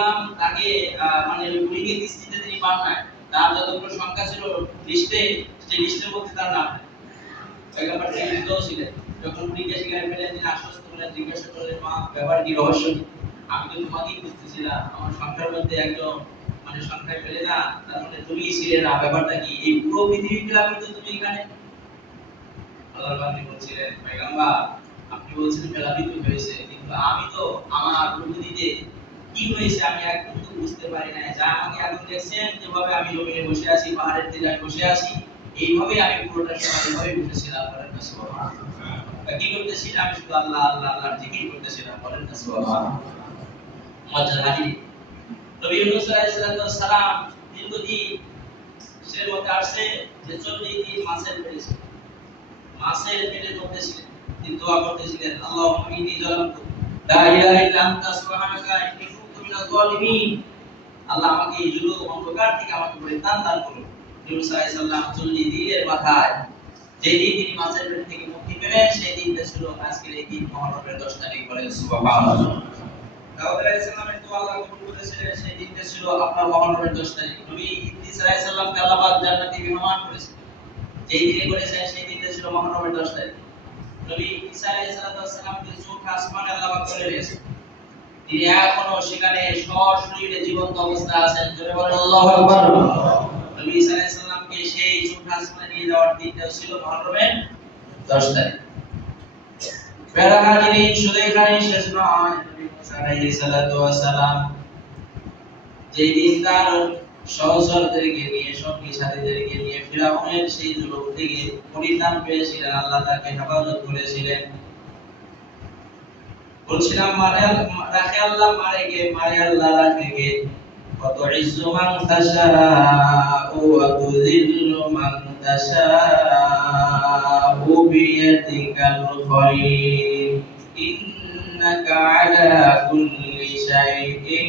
সাল্লাম তাকে মানে উইকে দৃষ্টিতে তিনি পান নাই, তার যতগুলো সংখ্যা ছিল লিস্টে, সেই লিস্টের মধ্যে তার নাম নাই। পয়গম্বর জীবিত ছিলেন, যখন উইকে সেখানে পেলেন তিনি আশ্বস্ত করলেন, জিজ্ঞাসা করলেন মা ব্যাপার কি, রহস্য কি? আমি তো তোমাকেই খুঁজতেছিলাম, আমার সংখ্যার মধ্যে একজন মানে সংখ্যায় পেলে না, তার মানে তুমি ছিলে না, ব্যাপারটা কি? এই পুরো পৃথিবী পেলাম তো তুমি এখানে। আল্লাহর বান্দী বলছিলেন পয়গম্বর আপনি বলছেন পেলাবি তো হয়েছে, কিন্তু আমি তো আমার অনুভূতিতে কি হয়েছে আমি একদম তো বুঝতে পারি না। যা আমাকে এখন দেখছেন যেভাবে আমি জমিনে বসে আছি, পাহাড়ের টিলায় বসে আছি, এইভাবে আমি পুরোটা সময় এইভাবে বসেছিলাম। বলেন না সুবহানাল্লাহ। কি করতেছিলাম? আমি শুধু আল্লাহ আল্লাহ আল্লাহর জিকির করতেছিলাম। বলেন না সুবহানাল্লাহ। মজার হাদিস, নবী ইউনূস আলাইহিস সালাম দীর্ঘদিন সে মধ্যে আসছে যে 40 দিন মাছের পেটে চলতেছিলেন, তিনি দোয়া করতেছিলেন আল্লাহুম্মা ইন্নী যালামতু লা ইলাহা ইল্লা আনতা সুবহানাকা ইন্নী কুনতু মিনাজ জালিমিন। আল্লাহ আমাকে এই জুলুম অন্ধকার থেকে আমাকে পরিত্রাণ দান করুন। নবী সাল্লাল্লাহু আলাইহি সাল্লাম 40 দিনের মাথায় যেই দিন তিনি মাছের পেট থেকে মুক্তি পেলেন, সেই দিনটা ছিল আজকের এই দিন, মুহররমের 10 তারিখ। বলেন সুবহানাল্লাহ। দাউদ আলাইহিস সালামের দোয়া আল্লাহ কবুল করেছিলেন, সেই দিনটা ছিল আপনার মুহররমের 10 তারিখ। নবী ইদ্রিস আলাইহিস সালামকে আল্লাহ পাক জান্নাতে মেহমান করেছেন, যেই দিনে করেছেন সেই দিনটা ছিল মুহররমের 10 তারিখ। নবী ঈসা আলাইহিস সালামকে চোখ আসমানে আল্লাহ পাক করে দিয়েছেন, তিনি এখনো সেখানে সশরীরে জীবন্ত অবস্থায় আছেন। জোরে বলেন আল্লাহু আকবার। নবী ঈসা আলাইহিস সালামকে সেই চোখ আসমানে নিয়ে যাওয়ার দিনটা ছিল মুহররমের 10 তারিখ। প্যারা হাজিরিন, শুধু এখানেই শেষ নয়। নবী মুসা আলাইহিস সালাম যেই দিন তার সহচরদেরকে নিয়ে, সঙ্গী সাথীদেরকে নিয়ে ফিরআউনের সেই জুলুম থেকে পরিত্রাণ পেয়েছিলেন, আল্লাহ তাকে হেফাজত করেছিলেন। বলছিলাম রাখে আল্লাহ, মারে আল্লাহ রাখে কে? কত ইজ্জু মান তাশাউ ওয়া তুযিল্লু মান তাশাউ বিয়াদিকাল খায়র ইন্নাকা আলা কুল্লি শাইইন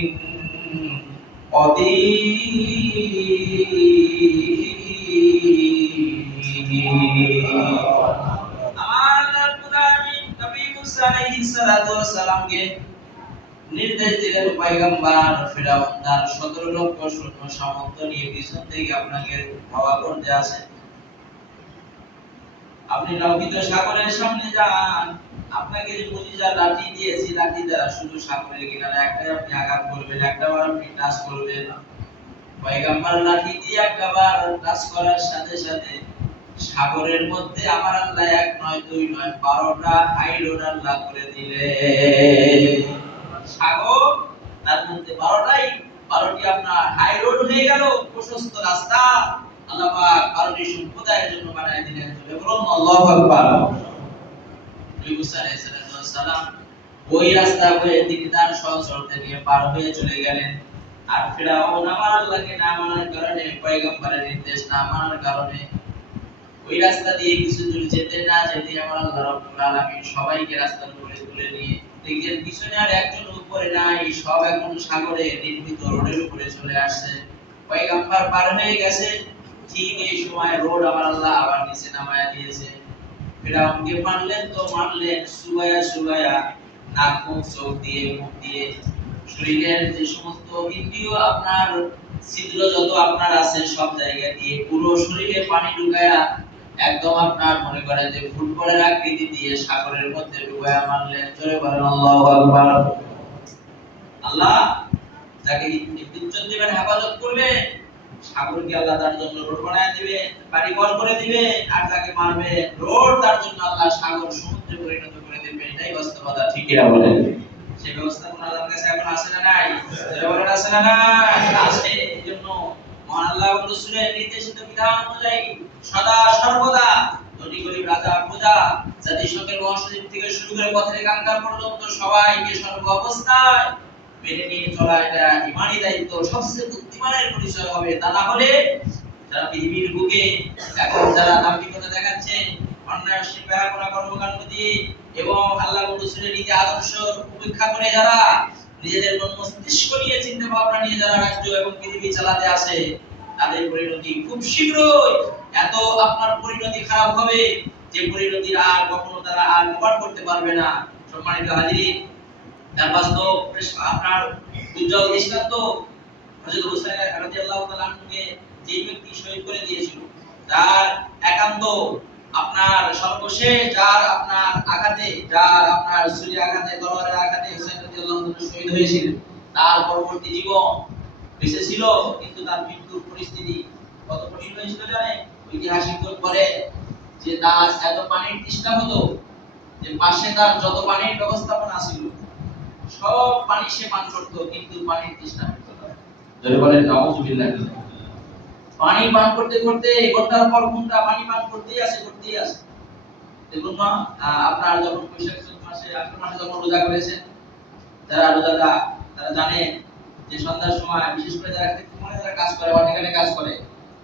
সালামকে নির্দেশ দিলেন পয়গম্বর ফিরাউন তার 17 লক্ষ সৈন্য সামন্ত নিয়ে পিছন থেকে আপনাকে ধাওয়া করতে আসে, আপনি লোহিত সাগরের সামনে যান, আপনাকে যে মুজিজা লাঠি দিয়েছি, লাঠি দ্বারা শুধু সাগরের কিনারে একটাই আপনি আঘাত করবেন, একটাবার আপনি টাচ করবেন। পয়গম্বর লাঠি দিয়ে একবার টাচ করার সাথে সাথে সাগরের মধ্যে আমার আল্লাহ এক নয় দুই নয় 12টা হাই রোড আল্লাহ করে দিলেন। সাগর তার মধ্যে 12টি আপনার হাই রোড হয়ে গেল, প্রশস্ত রাস্তা আল্লাহ পাক 12টি সম্প্রদায়ের জন্য বানায় দিলেন। বলুন আল্লাহু আকবার। নবী মুসা আলাইহিস সালাম ওই রাস্তা হয়ে তিনি তার সহচরদের নিয়ে পার হয়ে চলে গেলেন। আর ফিরআউন আমার আল্লাহকে না মানার কারণে, পয়গম্বরের নির্দেশ না মানার কারণে ওই রাস্তা দিয়ে কিছু দূর যেতে না যেতে আমার আল্লাহ রাব্বুল আলামিন সবাইকে রাস্তার উপরে তুলে নিয়ে দেখেন পিছনে আর একজন উপরে নাই, সব এখন সাগরে নির্মিত রোডের উপরে চলে আসছে। পয়গম্বর পার হয়ে গেছে, ঠিক এই সময় রোড আমার আল্লাহ আবার নিচে নামায়া দিয়েছে। ফিরআউনকে মারলেন তো মারলেন, সুবায়া নাক মুখ চোখ দিয়ে মুখ দিয়ে শরীরের যে সমস্ত ইন্দ্রিয় আপনার ছিদ্র যত আপনার আছে সব জায়গা দিয়ে পুরো শরীরে পানি ঢুকায়া একদম আপনার মনে করেন যে ফুটবলের আকৃতি দিয়ে সাগরের মধ্যে ডুবায়া মারলেন। জোরে বলেন আল্লাহু আকবার। আল্লাহ যাকে ইজ্জত দিবেন, হেফাজত করবে, সাগরকে আল্লাহ তার জন্য রোড বানায় দিবে, বাড়ি ঘর করে দিবে, আর যাকে মারবে রোড তার জন্য আল্লাহ সাগর সমুদ্রে পরিণত করে দিবে। এটাই বাস্তবতা, ঠিক কিনা বলেন? সেই ব্যবস্থা কোন আল্লাহর কাছে এখন আছে না নাই? জোরে আছে না নাই? আছে। এজন্য মহান আল্লাহ এবং রাসূলের নির্দেশিত বিধান অনুযায়ী সদা সর্বদা ধনী গরিব রাজা প্রজা জাতিসংঘের মহাসচিব থেকে শুরু করে পথের কাঙ্গাল পর্যন্ত সবাইকে সর্ব অবস্থায় মেনে নিয়ে চলা এটা ইমানি দায়িত্ব। সবচেয়ে বুদ্ধিমানের পরিচয় হবে। তা না হলে যারা পৃথিবীর বুকে এখন যারা দাম্ভিকতা দেখাচ্ছে, অন্যায় শিল্পায়না কর্মকাণ্ড দিয়ে এবং আল্লাহ ও রাসূলের নীতি আদর্শ উপেক্ষা করে যারা নিজেদের মন মস্তিষ্ক নিয়ে চিন্তা ভাবনা নিয়ে যারা রাজ্য এবং পৃথিবী চালাতে আসে, তাদের পরিণতি খুব শীঘ্রই এত আপনার পরিণতি খারাপ হবে যে পরিণতির আর কখনো তারা আর কভার করতে পারবে না। সম্মানিত হাজিরিন, তার বাস্তব আপনার উজ্জ্বল দৃষ্টান্ত হযরত হুসাইন রাদিয়াল্লাহু তাআলা আনহুকে যে ব্যক্তি শহীদ করে দিয়েছিল, যার একান্ত আপনার সর্বশেষ, যার আপনার আঘাতে, যার আপনার ছুরি আঘাতে, তলোয়ারের আঘাতে হুসাইন রাদিয়াল্লাহু তাআলা শহীদ হয়েছিলেন, তার পরবর্তী জীবন বেঁচে ছিল, কিন্তু তার মৃত্যুর পরিস্থিতি কত কঠিন হয়েছিল জানেন? ঐতিহাসিকগণ বলে যে তার এত পানির তৃষ্ণা হতো যে পাশে তার যত পানির ব্যবস্থাপনা ছিল সব পানি সে পান করত, কিন্তু পানির তৃষ্ণা মিটত না। যদি বলেন নাউজুবিল্লাহ, পানি পান করতে করতে ঘন্টার পর ঘন্টা পানি পান করতেই আছে। দেখুন না, আপনার যখন বৈশাখ মাসে, আষাঢ় মাসে যখন রোজা করেছেন, যারা রোজাদা তারা জানে যে সন্ধ্যার সময় বিশেষ করে যারা ক্ষেত্রে যারা কাজ করে, অনেক কাজ করে,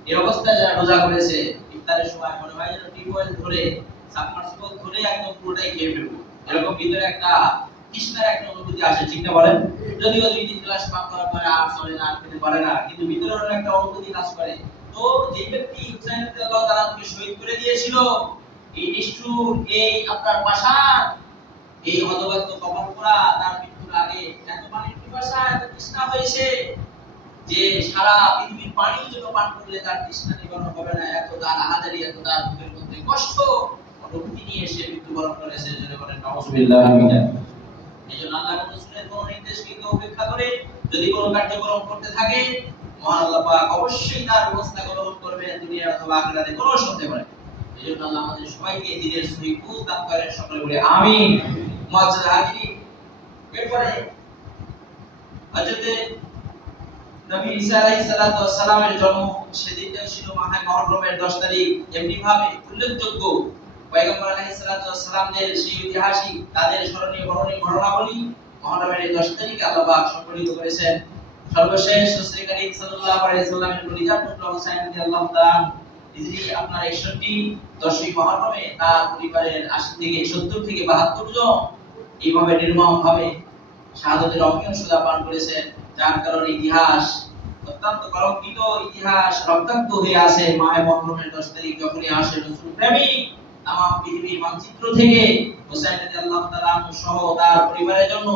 এই অবস্থায় যারা রোজা করেছে ইফতারের সময় মনে হয় যেন টিউবওয়েল ধরে, সাবমার্সিবল ধরে একদম পুরোটাই খেয়ে ফেলবো, এরকম ভিতরে একটা তৃষ্ণার একটা অনুভূতি আসে, ঠিক না বলেন? যদিও 2-3 গ্লাস পান করার পরে আর চলে না, খেতে পারে না, কিন্তু ভিতরে একটা অনুভূতি কাজ করে। তো যে ব্যক্তি হুসাইন রাদিয়াল্লাহু তাআলাকে শহীদ করে দিয়েছিল, এই নিষ্ঠুর, এই আপনার পাষাণ, এই হতভাগ্য কপাল পোড়া, তার মৃত্যুর আগে এত পানির পিপাসা, এত তৃষ্ণা হয়েছে যে সারা পৃথিবীর পানি যত পান করলে তার তৃষ্ণা নিবারণ হবে না, এত তার আহাজারি, এত তার বুকের মধ্যে কষ্ট অনুভূতি নিয়ে সে মৃত্যুবরণ করেছে। যদি বলেন নাউজুবিল্লাহ। এইজন্য আল্লাহ রাসূলের কোন নির্দেশকে উপেক্ষা করে যদি কোনো কার্যক্রম করতে থাকে, মহান আল্লাহ পাক অবশ্যই তার ব্যবস্থা গ্রহণ করবেন, দুনিয়া অথবা আখিরাতে, কোনো সন্দেহ নেই। এইজন্য আল্লাহ আমাদের সবাইকে দ্বীনের সহিহ বুঝ দান করেন, সকলে বলে আমিন। মুআজ্জাল হাজিরিন, এরপরে হযরত নবী ঈসা আলাইহিস সালাতু ওয়াস সালামের জন্ম সেদিনটা ছিল মাহে মুহররমের 10 তারিখ। এমনি ভাবে উল্লেখযোগ্য পয়গম্বর আলাইহিস সালাতু ওয়াস সালামদের সেই ঐতিহাসিক তাদের স্মরণীয় ঘটনাবলী মুহররমের 10 তারিখে আল্লাহ পাক সংকলিত করেছেন। সর্বশেষ রাসূল করিম সাল্লাল্লাহু আলাইহি সাল্লামের কলিজার টুকরা হুসাইন রাদিয়াল্লাহু তাআলা হিজরি আপনার 61 10ই মুহররমে তার পরিবারের 80 থেকে 70 থেকে 72 জন এইভাবে নির্মমভাবে শাহাদাতের অমীয় সুধা পান করেছেন, যার কারণে ইতিহাস অত্যন্ত কলঙ্কিত, ইতিহাস রক্তাক্ত হয়ে আছে। মাহে মুহররমের 10 তারিখ যখনই আসে, রাসূল প্রেমিক তামাম পৃথিবীর মানচিত্র থেকে হুসাইন রাদিয়াল্লাহু তাআলা সহ তার পরিবারের জন্য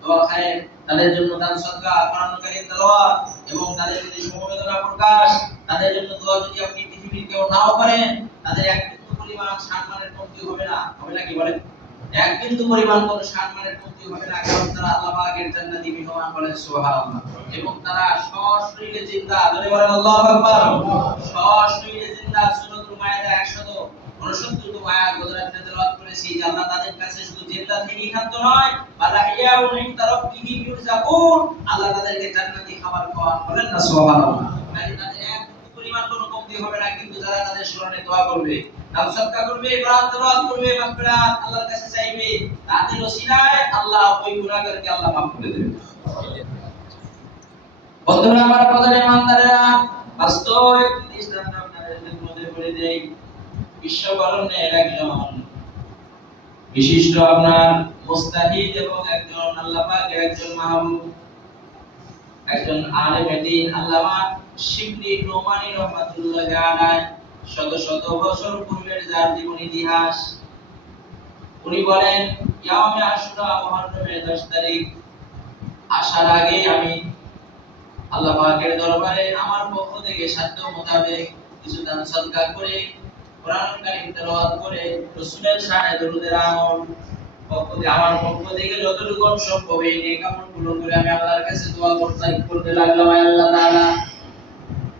দোয়া খায়ের, তাদের জন্য দান সদকা, কোরআন কারীম তেলাওয়াত এবং তাদের প্রতি সমবেদনা প্রকাশ, তাদের জন্য দোয়া যদি আপনি পৃথিবীর কেউ নাও করেন, তাদের এক বিন্দু পরিমাণ সম্মানের কমতি হবে না। হবে না কি বলেন? এক বিন্দু পরিমাণ কোন সম্মানের কমতি হবে না, কারণ তারা আল্লাহ পাকের জান্নাতি মেহমান, বলেন সুবহানাল্লাহ। এবং তারা সশরীরে জিন্দা, ধরে বলেন আল্লাহু আকবার। সশরীরে জিন্দা, সূরাতুল মায়েদা 169 আয়াত গতরাতে তেলাওয়াত করেছি যে আল্লাহ তাদের কাছে শুধু জিন্দা থেকেই খাদ্য নয়, বালাহিয়াউন ইনদা রাব্বিহিম ইউরজাকুন, আল্লাহ তাদেরকে জান্নাতি খাবার খাওয়ান, বলেন না সুবহানাল্লাহ। মানে তাদের এক বিন্দু পরিমাণ কোনো কমতি হবে না, কিন্তু যারা তাদের স্মরণে দোয়া করবে, দান সদকা করবে, কোরআন তেলাওয়াত করবে, মাগফিরাত আল্লাহর কাছে চাইবে, তাদের ওসিলায় আল্লাহ ওই গুনাহগারকে আল্লাহ মাফ করে দেবেন। বন্ধুরা আমার, কদরে ইমানদারেরা, বাস্তব একটি দৃষ্টান্ত আপনাদের মধ্যে বলে দেই। বিশ্ববরণ্যের একজন বিশিষ্ট আপনার মুস্তাহিদ এবং একজন আল্লাহ পাকের একজন মাহবুব, একজন আলেম দ্বীন আল্লামা শিবলি নোমানী রাহমাতুল্লাহি আলাইহি, শত শত বছর পূর্বের যার জীবন ইতিহাস, উনি বলেন ইয়াউমে আশুরা মুহররমের 10 তারিখ আসার আগে আমি আল্লাহ পাকের দরবারে আমার পক্ষ থেকে সাধ্য মোতাবেক কিছু দান সদকা করে, কোরআন কারীম তেলাওয়াত করে, রাসূলের শানে দরুদের আমল আমার পক্ষ থেকে যতটুকু সম্ভব এই নেক আমলগুলো করে আমি আল্লাহর কাছে দোয়া করতে লাগলাম। আল্লাহ তাআলা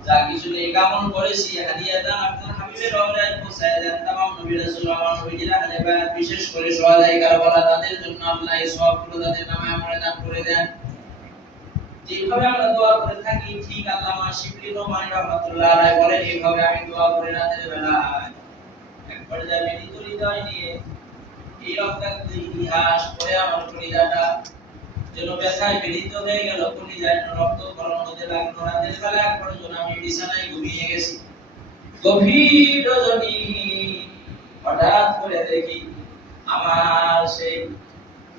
যা কিছু নেক আমল করেছি হাদিয়াতান আপনার হাবিবের রওজায় পৌঁছায় দেন, तमाम নবী রাসূল আমার নবীরা আহলে বায়াত বিশেষ করে শহাদায়ে কারবালা তাদের জন্য আল্লাহ এই সওয়াবগুলো তাদের নামে আমলে দান করে দেন। যেভাবে আমরা দোয়া করে থাকি, ঠিক আল্লামা শিবলি নোমানী রাহমাতুল্লাহ আলাইহি বলেন এইভাবে আমি দোয়া করে রাতের বেলায় এক পর্যায়ে বিনীত হৃদয় নিয়ে এই রক্তাক্ত ইতিহাস পড়ে আমার কলিজাটা যেন ব্যথায় পীড়িত হয়ে গেল, কলিজায় রক্তক্ষরণ হতে লাগলো। রাতের বেলা এক পর্যন্ত আমি বিছানায় ঘুমিয়ে গেছি। গভীর রজনী হঠাৎ করে দেখি আমার সেই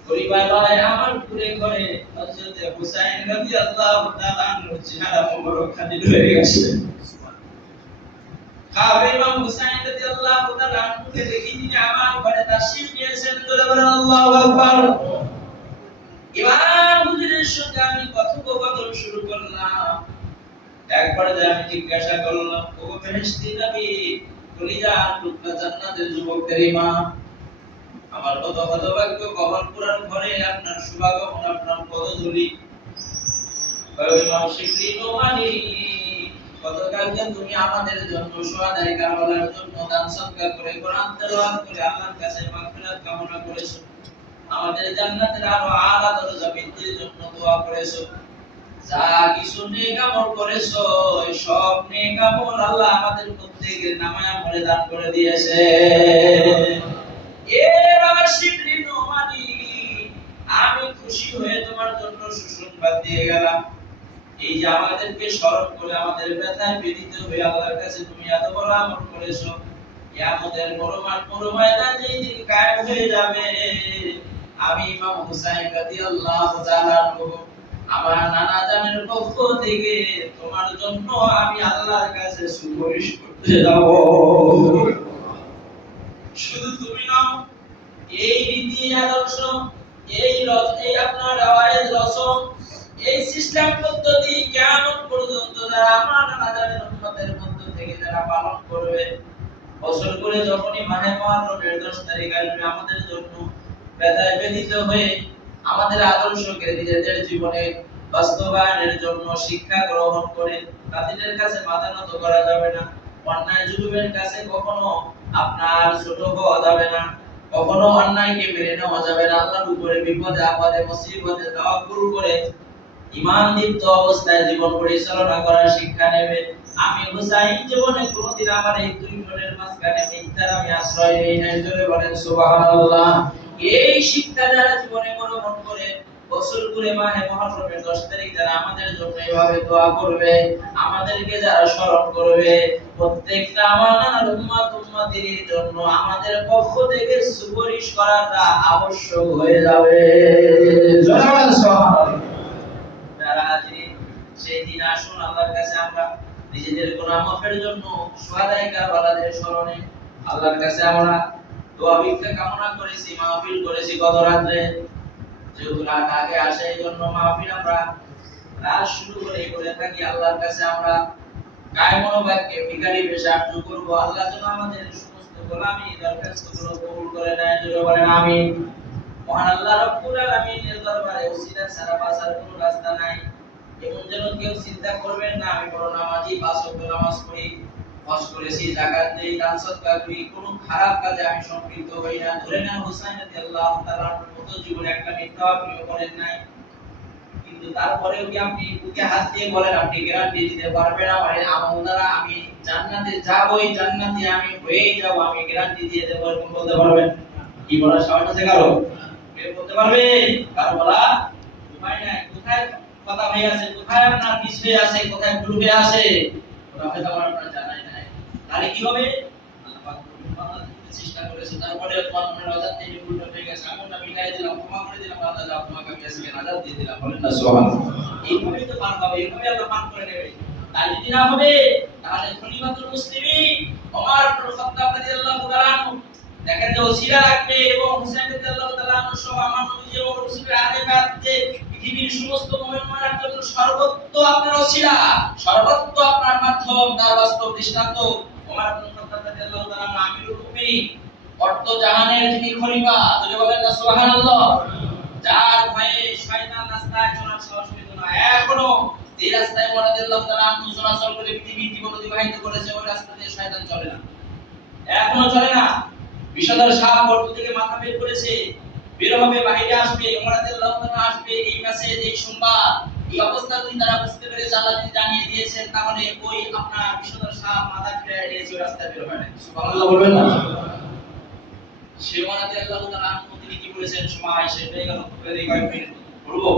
পরিবারওয়ালায় আমার ঘুরে ঘরে হযরত হুসাইন রাদিয়াল্লাহু তাআলা আনহুর চেহারা মোবারক খালি হয়ে গেছে। কাবে ইমাম হুসাইন রাদিয়াল্লাহু তাআলা আনহুকে দেখি তিনি আমার ঘরে তাশরীফ নিয়েছেন, বলে বলেন আল্লাহু আকবার। ইমাম হুজুরের সঙ্গে আমি কথোপকথন শুরু করলাম। একবার যে আমি জিজ্ঞাসা করলাম, ও বেহেশতি নবী, কলিজার টুকরা জান্নাতের যুবকদের ইমাম, আমার কত হতভাগ্য, কবর পুরার ঘরে আপনার শুভাগমন, আপনার পদধূলি। ইমাম শিবলি নোমানি, গতকালকে তুমি আমাদের জন্য সুহাদায়ে কারবালার জন্য দান সদকা করে, কোরআন তেলাওয়াত করে আল্লাহর কাছে মাগফিরাত কামনা করেছো, আমাদের জান্নাতের আরো আলা দরজা বৃদ্ধির জন্য দোয়া করেছো। যা কিছু নেক আমল করেছো, এই সব নেক আমল আল্লাহ আমাদের প্রত্যেকের নামায়ে আমলে দান করে দিয়েছে। এ বাবা শিবলি নোমানি, আমি খুশি হয়ে তোমার জন্য সুসংবাদ দিয়ে গেলাম। এই যে আমাদেরকে স্মরণ করে আমাদের ব্যথায় পীড়িত হয়ে আল্লাহর কাছে তুমি এত বড় আমল করেছো, কিয়ামতের বড় মাঠ, বড় ময়দান যেই দিন কায়েম হয়ে যাবে, আমি ইমাম হুসাইন রাদিয়াল্লাহু তাআলা আনহু, আমার নানা জানের পক্ষ থেকে তোমার জন্য আমি আল্লাহর কাছে সুপারিশ করতে যাব। শুধু তুমি নাও, এই রীতি আদর্শ, এই আপনার আওয়াজ রসম, এই সিস্টেম পদ্ধতি কিয়ামত পর্যন্ত যারা আমার নানা জানের উম্মতের মধ্য থেকে যারা পালন করবে, বছর করে যখনই মাহে মুহররমের 10 তারিখ আসবে, আমাদের জন্য ব্যথায় ব্যথিত হয়ে আমাদের আদর্শকে নিজেদের জীবনে বাস্তবায়নের জন্য শিক্ষা গ্রহণ করে তাদের কাছে মাথা নত করা যাবে না, অন্যায় জুলুমের কাছে কখনো আপনার ছোট হওয়া যাবে না, কখনো অন্যায়কে মেনে নেওয়া যাবে না। আল্লাহর উপরে বিপদে আপদে মুসিবতে তাওয়াক্কুল করে ঈমান দীপ্ত অবস্থায় জীবন পরিচালনা করার শিক্ষা নেবে। আমি হুসাইন জীবনে কোনোদিন আমার এই দুই জনের মাঝখানে মিথ্যার আমি আশ্রয় নেই নাই। জোরে বলেন সুবহানাল্লাহ। এই শিক্ষা যারা জীবনে গ্রহণ করে বছর করে মাহে মুহররমের 10 তারিখ যারা আমাদের জন্য এভাবে দোয়া করবে, আমাদেরকে যারা স্মরণ করবে, প্রত্যেকটা আমার উম্মতের জন্য আমাদের পক্ষ থেকে সুপারিশ করাটা আবশ্যক হয়ে যাবে। জোরে বলেন সুবহানাল্লাহ। সেই দিন আসুন আল্লাহর কাছে আমরা নিজেদের গুনাহ মাফের জন্য সুহাদায়ে কারবালাদের স্মরণে আল্লাহর কাছে আমরা দোয়া ভিক্ষা কামনা করেছি, মাহফিল করেছি গত রাতে। যেহেতু রাত আগে আসে, এই জন্য মাহফিল আমরা রাত শুরু করে থাকি। আল্লাহর কাছে আমরা কায় মনোবাক্যে ভিখারি বেশে আরজু করব, আল্লাহ যেন আমাদের সমস্ত গোলামি দরখাস্তগুলো কবুল করে নেয়। জোরে বলেন আমিন। মহান আল্লাহ রাব্বুল আলামিনের দরবারে ওসিলা ছাড়া বাঁচার কোনো রাস্তা নাই। এবং যেন কেউ চিন্তা করবেন না আমি বড় নামাজি, 5 ওয়াক্ত নামাজ পড়ি, হজ করেছি, যাকাত দেই, দান সদকা করি, কোনো খারাপ কাজে আমি সম্পৃক্ত হই না। ধরে নেন হুসাইন রাদিয়াল্লাহু তাআলার মতো জীবনে একটা মিথ্যা আপনিও করেন নাই, কিন্তু তারপরেও কি আপনি বুকে হাত দিয়ে বলেন আপনি গ্যারান্টি দিতে পারবেন আমার আমল দ্বারা আমি জান্নাতে যাবই, জান্নাতে আমি হয়েই যাব, আমি গ্যারান্টি দিয়ে দেব, এরকম বলতে পারবেন? কি বলার সাহস আছে কারো? কেউ বলতে পারবে? কারো বলা উপায় নাই। কোথায় কথা হয়ে আছে, কোথায় আপনার বিষয় আছে, কোথায় ভুলবে আছে, ওটা তো আপনার জানাই নাই। তাহলে কি হবে? আল্লাহ পাক চেষ্টা করেছে, তারপরে তোমার মনের আযাব থেকে ভুলটা হয়ে গেছে, আমলটা মিলাই দিলাম, ক্ষমা করে দিলাম, আল্লাহ যা তোমাকে আমি আজকে নাজাত দিয়ে দিলাম। বলেন না সুবহানাল্লাহ। এইভাবেই তো পার হবে, এইভাবে আল্লাহ পার করে নেবে। তাই যদি না হবে তাহলে খলিফাতুল মুসলিমিন ওমর ইবনে খাত্তাব রাদিয়াল্লাহু তাআলা আনহু দেখেন যে ওসিলা রাখবে, এবং হুসাইন রাদিয়াল্লাহু তাআলা আনহু সহ আমার নবী এবং রাসূলের আহলে বাইত যে পৃথিবীর সমস্ত মুমিনের জন্য সর্বোচ্চ আপনার ওসিলা, সর্বোচ্চ আপনার মাধ্যম, তার বাস্তব দৃষ্টান্ত ওমর ইবনে খাত্তাব রাদিয়াল্লাহু তাআলা আমিরুল মুমিনিন, অর্থ জাহানের যিনি খলিফা। যদি বলেন না সুবহানাল্লাহ। যার ভয়ে শয়তান রাস্তায় চলার সাহস পেত না। এখনো যে রাস্তায় ওমর রাদিয়াল্লাহু তাআলা আনহু চলাচল করে পৃথিবীর জীবন অতিবাহিত করেছে, ওই রাস্তা দিয়ে শয়তান চলে না, এখনো চলে না। বিষধর সাপ গর্ত থেকে মাথা বের করেছে, বের হবে, বাইরে আসবে, ওমর রাদিয়াল্লাহু তাআলা আসবে, এই মেসেজ, এই সংবাদ, এই অবস্থা যদি তারা বুঝতে পেরেছে, আল্লাহ যদি জানিয়ে দিয়েছেন, তাহলে ওই আপনার বিষধর সাপ মাথা ফিরিয়ে নিয়েছে, ওই রাস্তায় বের হয় না। সুবহানাল্লাহ বলবেন না? সে ওমর রাদিয়াল্লাহু তাআলা আনহু তিনি কি বলেছেন, সময় শেষ হয়ে গেল, এই কয়েক মিনিট বলবো।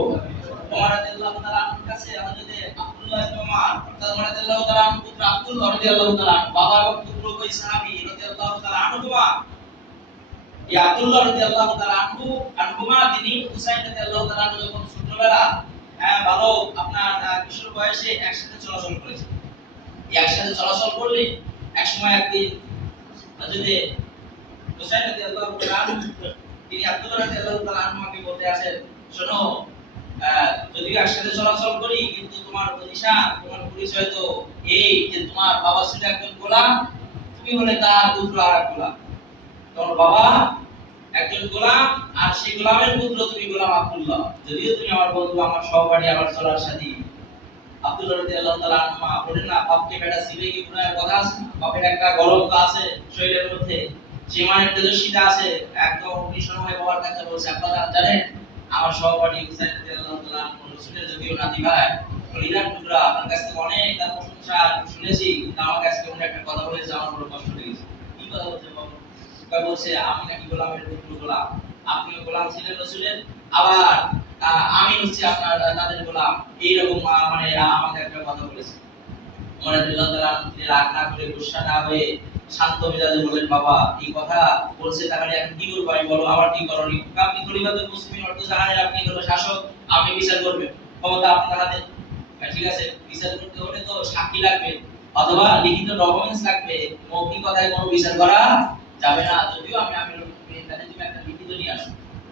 ওমর রাদিয়াল্লাহু তাআলা আনহুর কাছে হযরত আব্দুল্লাহ ইবনে ওমর, অর্থাৎ ওমর রাদিয়াল্লাহু তাআলা আনহু পুত্র আব্দুল্লাহ রাদিয়াল্লাহু তাআলা, বাবা এবং পুত্র ওই সাহাবী রাদিয়াল্লাহু তাআলা আনহুমা, এই আব্দুল্লাহ রাদিয়াল্লাহু তাআলা আনহুমা তিনি হুসাইন রাদিয়াল্লাহু তাআলা আনহু যখন ছোটবেলা ভালো আপনার কিশোর বয়সে একসাথে চলাচল করেছে। একসাথে চলাচল করলে একসময় একদিন হযরত হুসাইন রাদিয়াল্লাহু তাআলা আনহু তিনি আব্দুল্লাহ রাদিয়াল্লাহু তাআলা আনহুকে বলতে আসেন, শোনো, যদিও একসাথে চলাচল করি কিন্তু তোমার প্রতিষ্ঠান তোমার পরিচয় তো এই যে তোমার বাবা ছিল একজন গোলাম, তুমি হলে তার পুত্র আর এক গোলাম। তোমার বাবা একজন গোলাম আর সেই গোলামের পুত্র তুমি গোলাম আব্দুল্লাহ। যদিও তুমি আমার বন্ধু, আমার সহপাঠী, আমার চলার সাথী আব্দুল্লাহ রাদিয়াল্লাহু তাআলা আনহু বলেন না, বাপকে বেটা সিবে কি পুরো কথা আছে না? বাপের একটা গরম তো আছে শরীরের মধ্যে, সীমানের তেজস্বিতা আছে। একদম অগ্নিশর্মা হয়ে বাবার কাছে বলছে, আপনারা জানেন আমার সহপাঠী হুসাইন রাদিয়াল্লাহু তাআলা আনহু রাসূলের যদিও নাতি ভাই, কলিজার টুকরা, আপনার কাছ থেকে অনেক তার প্রশংসা শুনেছি, কিন্তু আমার কাছে কেমন একটা কথা বলেছে আমার বড় কষ্ট লেগেছে। কি কথা বলছে বাবা? বলছে আমি নাকি গোলামের পুত্র গোলাম, আপনিও গোলাম ছিলেন রাসূলের, আবার আমি হচ্ছে আপনার তাদের গোলাম, এইরকম মানে আমাকে একটা কথা বলেছে। ওমর রাদিয়াল্লাহু তাআলা রাগ না করে গুসা না হয়ে শান্ত মেজাজে বলেন, বাবা এই কথা বলছে তাহলে আমি কি করব? আমি বলো আমার কি করণীয়? আপনি খলিফাতুল মুসলিমিন অর্থ জাহানের, আপনি হলো শাসক, আপনি বিচার করবেন, ক্ষমতা আপনার হাতে। ঠিক আছে, বিচার করতে হলে তো সাক্ষী লাগবে অথবা লিখিত ডকুমেন্টস লাগবে, মৌখিক কথায় কোনো বিচার করা যাবে না। যদিও আমি তাহলে তুমি একটা লিখিত নিয়ে আসো।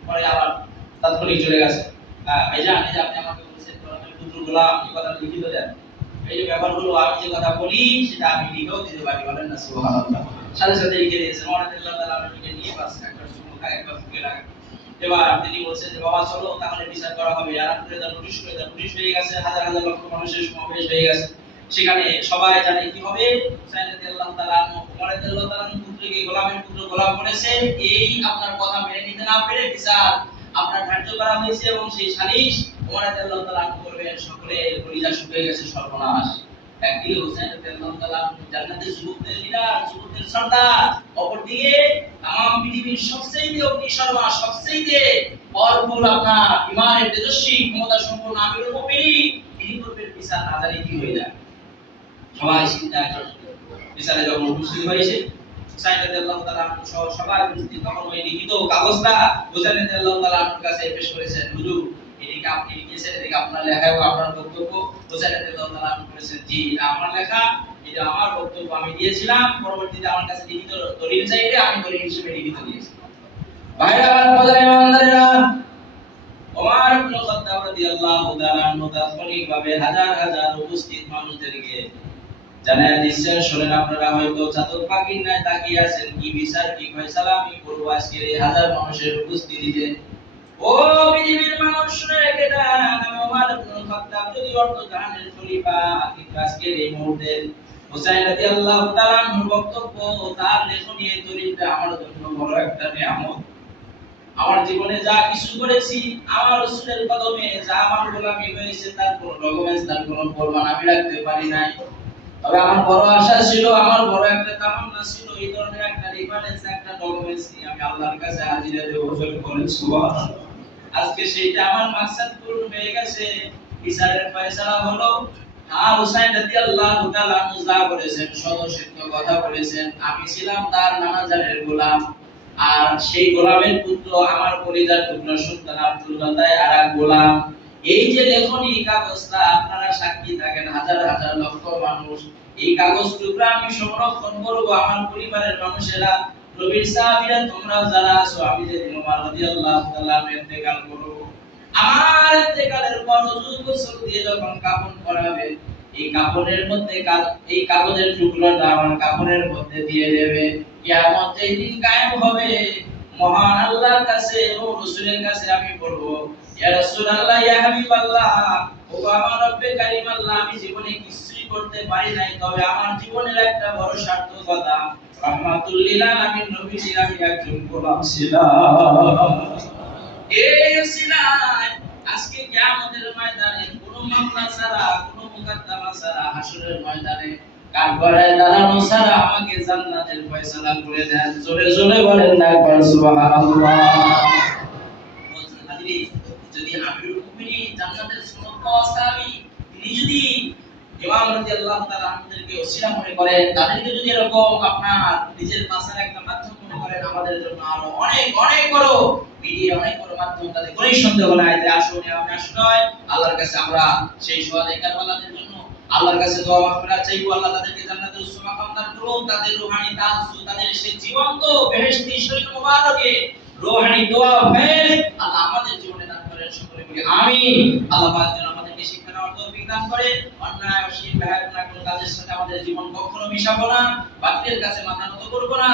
পরে আবার তাৎক্ষণিক চলে গেছে, ভাইজান এই যে আপনি আমাকে বলেছেন গোলামের পুত্র গোলাম, এই কথা লিখিত দেন। এই যে ব্যাপারগুলো আমি যে কথা বলি সেটা আমি লিখেও দিতে পারি, বলেন না সুবহানাল্লাহ। সাথে সাথে লিখে দিয়েছেন ওমর রাদিয়াল্লাহু তাআলা লিখে নিয়ে বাস একবার সুমুখা একবার ফুকে লাগা। এবার তিনি বলছেন যে বাবা চলো তাহলে বিচার করা হবে, আরাম করে দাও, নোটিশ করে দাও। নোটিশ হয়ে গেছে, হাজার হাজার লক্ষ মানুষের সমাবেশ হয়ে গেছে। সেখানে সবাই জানে কি হবে, হুসাইন রাদিয়াল্লাহু তাআলা আনহু ওমর রাদিয়াল্লাহু তাআলা আনহু পুত্রকে গোলামের পুত্র গোলাম করেছে, এই আপনার কথা মেনে নিতে না পেরে বিচার আপনার ধার্য করা হয়েছে এবং সেই সালিশ ওমর রাদিয়াল্লাহু তাআলা আনহু করবেন। সকলের কলিজা শুকিয়ে গেছে, সর্বনাশ। একদিকে হুসাইন রাদিয়াল্লাহু তাআলা জান্নাতের যুবকদের লিডার, যুবকদের সর্দার, অপরদিকে তাম পৃথিবীর সবচেয়ে অগ্নিশর্মা, সবচেয়ে পাওয়ারফুল আপনার ইমানের তেজস্বী ক্ষমতা সম্পন্ন আমিরুল মুমিনিন, তিনি করবেন বিচার, না জানি কি হয়ে যায়। সবাই চিন্তা করে বিচারে যখন উপস্থিত হয়েছে, হুসাইন রাদিয়াল্লাহু তাআলা সহ সবাই উপস্থিত, তখন ওই লিখিত কাগজটা হুসাইন রাদিয়াল্লাহু তাআলার কাছে পেশ করেছেন। হুজুর এদিকে আপনি লিখেছেন, এদিকে আপনার লেখা এবং আপনার বক্তব্য। হুসাইন রাদিয়াল্লাহু তাআলা বলেছেন, জি এটা আমার লেখা, এটা আমার বক্তব্য, আমি দিয়েছিলাম। পরবর্তীতে আমার কাছে লিখিত দলিল চাইলে আমি দলিল হিসেবে লিখিত দিয়েছি। ভাইরা আমার পদারে ইমানদারেরা, ওমর ইবনে খাত্তাব রাদিয়াল্লাহু তাআলা আনহু তাৎক্ষণিকভাবে হাজার হাজার উপস্থিত মানুষদেরকে জানায় দিচ্ছেন, শুনেন আপনারা হয়তো চাতক পাখির ন্যায় তাকিয়ে আছেন, কি বিচার কি ফয়সালা আমি করব আজকের এই হাজার মানুষের উপস্থিতিতে। ও পৃথিবীর মানুষ শুনে রেখে দেন, আমি ওমর ইবনে খাত্তাব যদি অর্থ জাহানের খলিফা, কিন্তু আজকের এই মুহূর্তে হুসাইন রাদিয়াল্লাহু তাআলা আনহুর বক্তব্য, তার লেখনী এই দলিলটা আমার জন্য বড় একটা নিয়ামত। আমার জীবনে যা কিছু করেছি, আমার রাসূলের কদমে যা আমার গোলামি হয়েছে, তার কোনো ডকুমেন্টস, তার কোনো প্রমাণ আমি রাখতে পারি নাই। তবে আমার বড় আশা ছিল, আমার বড় একটা তামান্না ছিল, এই ধরনের একটা রেফারেন্স, একটা ডকুমেন্টস নিয়ে আমি আল্লাহর কাছে হাজিরা দেব। বলেন সুবহানাল্লাহ। আজকে সেইটা আমার মাকসাদ পূরণ হয়ে গেছে, বিচারের ফয়সালা হলো। হুসাইন রাদিয়াল্লাহু তাআলা আনহু যা বলেছেন, সদসিদ্ধ কথা বলেছেন। আমি ছিলাম তার নানা জানের গোলাম, আর সেই গোলামের পুত্র আমার কলিজার টুকরা সন্তান আব্দুল্লাহ তাই আরেক গোলাম। এই যে লেখনী কাগজটা আপনারা সাক্ষী থাকেন, হাজার হাজার লক্ষ মানুষ, এই কাগজ টুকরা আমি সংরক্ষণ করব। আমার পরিবারের মানুষেরা, নবীর সাহাবীরা, তোমরা যারা আছো, আমি যেদিন ওমর রাদিয়াল্লাহু তাআলা ইন্তেকাল করব, আমার ইন্তেকালের পর হুজুর গোসল দিয়ে যখন কাফন পরাবে, এই কাফনের মধ্যে এই কাগজের টুকরাটা আমার কাফনের মধ্যে দিয়ে দেবে। কিয়ামত যেই দিন কায়েম হবে, মহান আল্লাহর কাছে এবং রাসূলের কাছে আমি বলব, ইয়া রাসূলুল্লাহ, ইয়া হাবিবাল্লাহ, ও আমার রব্বে কারীম আল্লাহ, আমি জীবনে কিছুই করতে পারি নাই, তবে আমার জীবনের একটা বড় সার্থকতা, রাহমাতুল লিল আলামিন নবীজির আমি একজন গোলাম ছিলাম। এই উসিলায় আজকে কিয়ামতের ময়দানে কোনো মামলা ছাড়া, কোনো মুকদ্দমা ছাড়া, হাসরের ময়দানে কাঠগড়ায় দাঁড়ানো ছাড়া আমাকে জান্নাতের ফয়সালা করে দেন। জোরে জোরে বলেন না সুবহানাল্লাহ। বলছেন হাজির, যদি আমিরুল মুমিনিন জান্নাতের সনদ পাওয়া সাহাবী, তিনি যদি ইমাম রাদিয়াল্লাহু তাআলা আমাদেরকে ওসিলা মনে করেন, তাদেরকে যদি এরকম আপনার নিজের পাশার একটা মাধ্যম মনে করেন, আমাদের জন্য আরো অনেক অনেক বড় মিডিয়া, অনেক বড় মাধ্যম, তাদের কোনো সন্দেহ নাই যে আসলে আমি নয়। আল্লাহর কাছে আমরা সেই শহীদ কারবালাদের জন্য আল্লাহর কাছে দোয়া মাগফিরাত চাইবো। আল্লাহ তাদেরকে জান্নাতুল উসসা মাকাম দান করুন, তাদের রূহানি তাহাজ্জুদ, তাদের সেই জীবন্ত বেহেশতি শরীর মুবারকে রূহানি দোয়া ফেজ আল্লাহ আমাদের জীবনে দান করেন। করেন, সকলে বলি আমিন। আল্লাহ পাক যেন আমাদেরকে শিক্ষা নেওয়ার তৌফিক দান করে। অন্যায় অশ্লীল বেহায়াপনা কোনো কাজের সাথে আমাদের জীবন কখনো মিশাবো না, বাতিলের কাছে মাথা নত করবো না,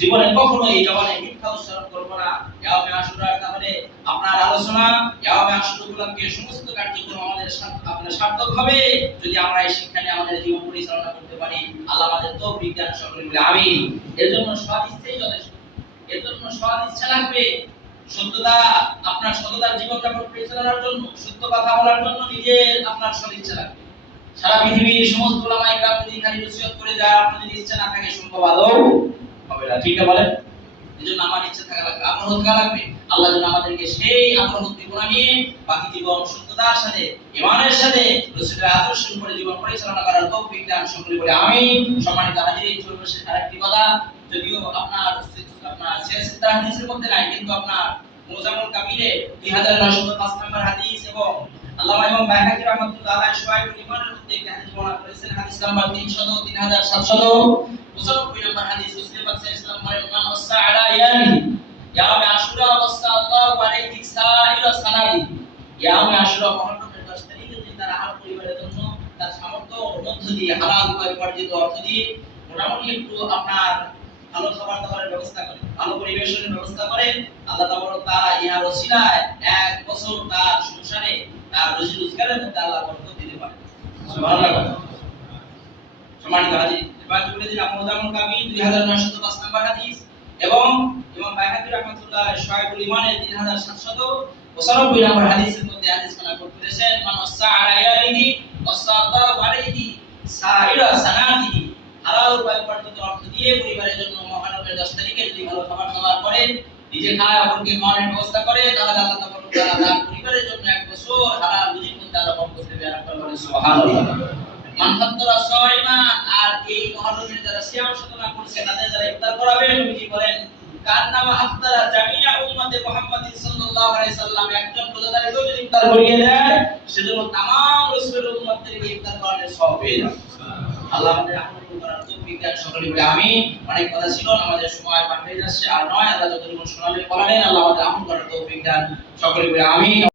জীবনে কখনো এই জবানে মিথ্যা উচ্চারণ করবো না। ইয়াউমে আশুরার তাহলে আপনার আলোচনা, ইয়াউমে আশুরা উপলক্ষে সমস্ত কার্যক্রম আমাদের আপনার সার্থক হবে যদি আমরা এই শিক্ষা নিয়ে আমাদের জীবন পরিচালনা করতে পারি। আল্লাহ আমাদের তৌফিক দান, সকলে বলি আমিন। এর জন্য সৎ ইচ্ছাই যথেষ্ট, এর জন্য সৎ ইচ্ছা লাগবে। সত্যতা, আপনার সততার জীবনযাপন পরিচালনার জন্য, সত্য কথা বলার জন্য নিজের আপনার সৎ ইচ্ছা লাগবে। সারা পৃথিবীর সমস্ত ওলামায়ে কেরাম যদি খালি নসিহত করে যায়, আপনার যদি ইচ্ছা না থাকে সম্ভব আদৌ হবে না, ঠিক না বলেন? এজন্য আমার ইচ্ছা থাকা লাগবে, আগ্রহ থাকা লাগবে। আল্লাহ যেন আমাদেরকে সেই আগ্রহ ত্রিগুণা নিয়ে বাকি জীবন সত্যতার সাথে, ঈমানের সাথে, রাসূলের আদর্শের উপরে জীবন পরিচালনা করার তৌফিক দান, সকলে বলে আমিন। সম্মানিত হাজিরিন, সর্বশেষ আরেকটি কথা, যদিও আপনার সিয়াসত হাদিসের মধ্যে নাই, কিন্তু আপনার মুজামুল কাবিরে 2905 নম্বর হাদিস এবং আল্লামা ইমাম বাইহাকী রাহমাতুল্লাহ আলাইহি শুআইবুল ঈমানের মধ্যে একটি হাদিস বর্ণনা করেছেন, হাদিস নাম্বার 3795 নম্বর হাদিস। রাসূল পাক সাল্লাল্লাহু আলাইহি ওয়াসাল্লাম বলেন, মান ওয়াসা আলা ইয়ামি ইয়াউমে আশুরা ওয়াসা আল্লাহু আলাইহি সাইরা সানাদি। ইয়াউমে আশুরা মুহররমের 10 তারিখে যদি তার আহার পরিবারের জন্য তার সামর্থ্য মধ্য দিয়ে হালাল উপায় উপার্জিত অর্থ দিয়ে মোটামুটি একটু আপনার ভালো খাবার দাবারের ব্যবস্থা করে, ভালো পরিবেশনের ব্যবস্থা করে, আল্লাহ তাআলা ইহার ওসিলায় এক বছর তার সংসারে তার রুজি রোজগারের মধ্যে আল্লাহ বরকত দিতে পারে। সুবহানাল্লাহ। সম্মানিত হাজির, এবার বলে দিলাম মুজামুল কাবির 2905 নম্বর হাদিস এবং ইমাম বাইহাকী রাহমাতুল্লাহ আলাইহি শুআইবুল ঈমানের 3795 নম্বর হাদিসের মধ্যে হাদিস খানা করেছেন, মান ওয়াসা আলা ইয়ালিহি ওয়াসা আল্লাহু আলাইহি সাইরা সানাদিহি। হালাল উপায় উপার্জিত অর্থ দিয়ে পরিবারের জন্য মুহররমের 10 তারিখে যদি ভালো খাবার দাবার করে, নিজে খায়, অপরকে খাওয়ানোর ব্যবস্থা করে, তাহলে আল্লাহ তাআলা তার পরিবারের জন্য এক বছর হালাল রুজির মধ্যে আল্লাহ বরকত দেবে। আর আপনারা বলেন সুবহানাল্লাহ। মান ফাত্তারা সাইমান, আর এই মুহররমের যারা সিয়াম সাধনা করছে তাদের যারা ইফতার করাবে, নবীজি বলেন কান্নামা আফতারা জামিয়া উম্মতে মুহাম্মাদিন সাল্লাল্লাহু আলাইহি সাল্লাম, একজন রোজাদারকেও যদি ইফতার করিয়ে দেয় সেজন্য तमाम রাসূলের উম্মতদেরকে ইফতার করানোর সওয়াব পেয়ে যাবে। আল্লাহ আমাদের আমল করার তৌফিক দান, সকলে বলে আমিন। অনেক কথা ছিল, আমাদের সময় পার হয়ে যাচ্ছে, আর নয়, আল্লাহ যতটুকু শোনালেন বলেন, আল্লাহ আমাদের আমল করার তৌফিক দান, সকলে বলে আমিন।